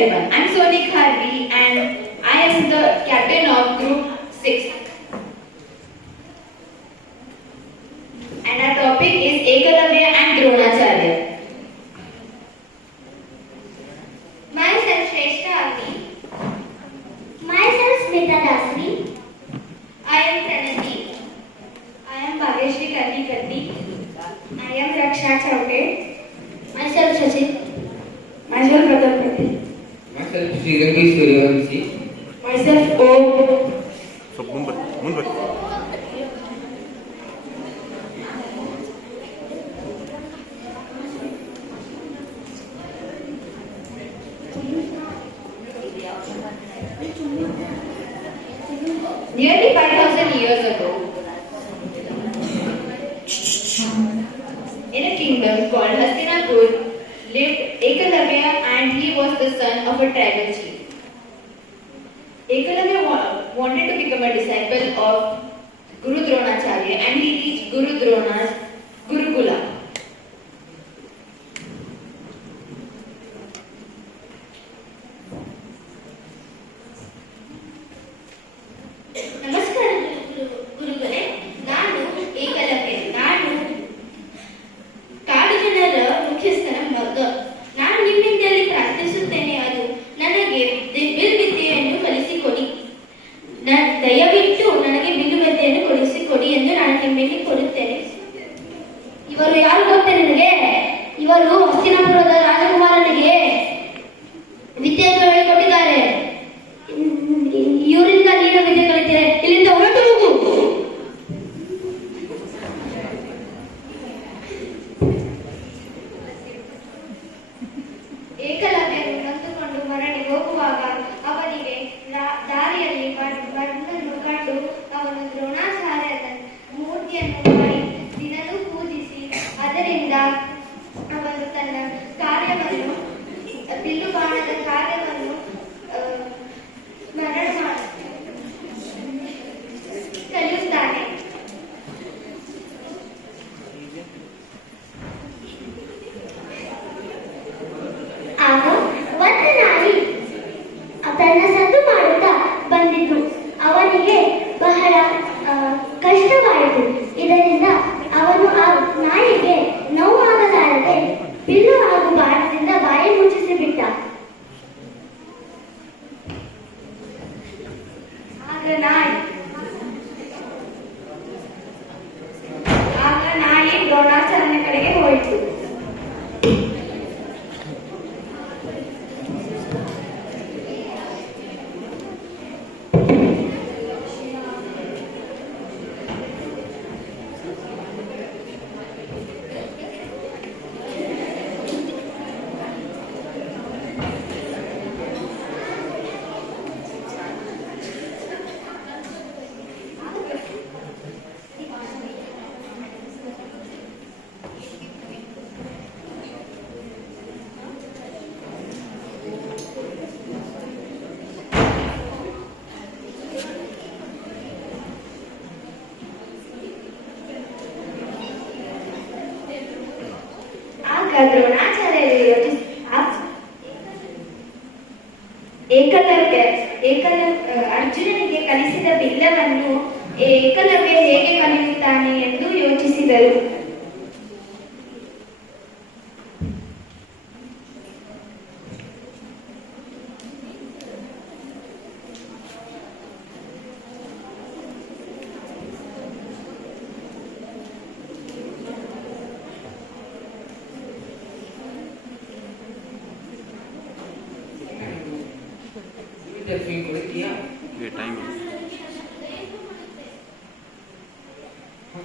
everyone, I'm Sonik Harvi and I am the captain of Group 6. And our topic is Ekalavya and Dronacharya. Myself Shrestha Avi. Myself Smita Dasri. I am Pranati. I am Bhageshri Karnikatti. I am Raksha Chaute. Myself Sachin. Myself Pratapati. Myself Srirangi Suryavanshi. Myself O. Nearly 5,000 years ago, in a kingdom called Hastinapur, lived Ekalavya and he was the son of a tribal chief. Ekalavya wanted to become a disciple of Guru Dronacharya and he reached Guru Drona's Gurukula. ನಮಸ್ಕಾರ ಗುರುಗಳೇ, ನಾನು ಏಕಲವ್ಯ. ನಾನು ಕಾಡು ಜನರ ಮುಖ್ಯಸ್ಥನ ಮಗ. ನಾನು ನಿಮ್ಮಿಂದಲೇ ಪ್ರಾರ್ಥಿಸುತ್ತೇನೆ, ಅದು ನನಗೆ ಬಿಲ್ವಿದ್ಯೆಯನ್ನು ಕಲಿಸಿಕೊಡಿ. ದಯವಿಟ್ಟು ನನಗೆ ಬಿಲ್ಲುವಿದ್ಯೆಯನ್ನು ಕಲಿಸಿಕೊಡಿ ಎಂದು ನಾನು ನಿಮ್ಮಲ್ಲಿ ಕೊಡುತ್ತೇನೆ. ಇವರು ಯಾರು ಗೊತ್ತೇ ನಿನಗೆ? ಇವರು ಹಸ್ತಿನಾಪುರದ ರಾಜಕುಮಾರನಿಗೆ ವಿದ್ಯೆಯನ್ನು ಹೇಳಿಕೊಟ್ಟಿದ್ದಾರೆ. ಇವರಿಂದ ನೀನು ವಿದ್ಯೆ ಕಲಿತೀರ, ಇಲ್ಲಿಂದ ಹೊರಟು ಹೋಗು. ಏಕಲವ್ಯನು ನೊಂದುಕೊಂಡು ಮರಳಿ ಹೋಗುವಾಗ ಅವನಿಗೆ ದಾರಿಯಲ್ಲಿ ಬಂದನ್ನು ಕಂಡು ಅವನು ದ್ರೋಣಾಚಾರ್ಯನ ಮೂರ್ತಿಯನ್ನು ಮಾಡಿ ದಿನವೂ ಪೂಜಿಸಿ ಅದರಿಂದ ಅವನು ತನ್ನ ಕಾರ್ಯವನ್ನು ಬಿಲ್ಲು ಬಾಣದ ಕಾರ್ಯವನ್ನು ಸ್ಮರಣ ಕಲಿಯುತ್ತಾನೆ. ಆಗ ಒಂದು ನಾಯಿ ತನ್ನ ಸದ್ದು ಮಾಡುತ್ತಾ ಬಂದಿದ್ದು ಅವನಿಗೆ ಬಹಳ ಕಷ್ಟವಾಯಿತು. ಇದರಿಂದ ಅವನು ಆ ನಾಯಿಗೆ ನೋವಾಗಲಾರದೆ ಬಿಲ್ಲು ಹಾಗೂ ಬಾಣದಿಂದ ಬಾಯಿ ಮುಚ್ಚಿಸಿ ಬಿಟ್ಟ. ಆಗ ನಾಯಿ ದ್ರೋಣಾಚಾರ್ಯನ ಕಡೆಗೆ ಹೋಯಿತು. ದ್ರೋಣಾಚಾರ್ಯರು ಅರ್ಜುನನಿಗೆ ಕಲಿಸಿದ ಬಿಲ್ಲವನ್ನು ಏಕಲವ್ಯ ಹೇಗೆ ಕಲಿಯುತ್ತಾನೆ ಎಂದು ಯೋಚಿಸಿದರು. ये टाइम हां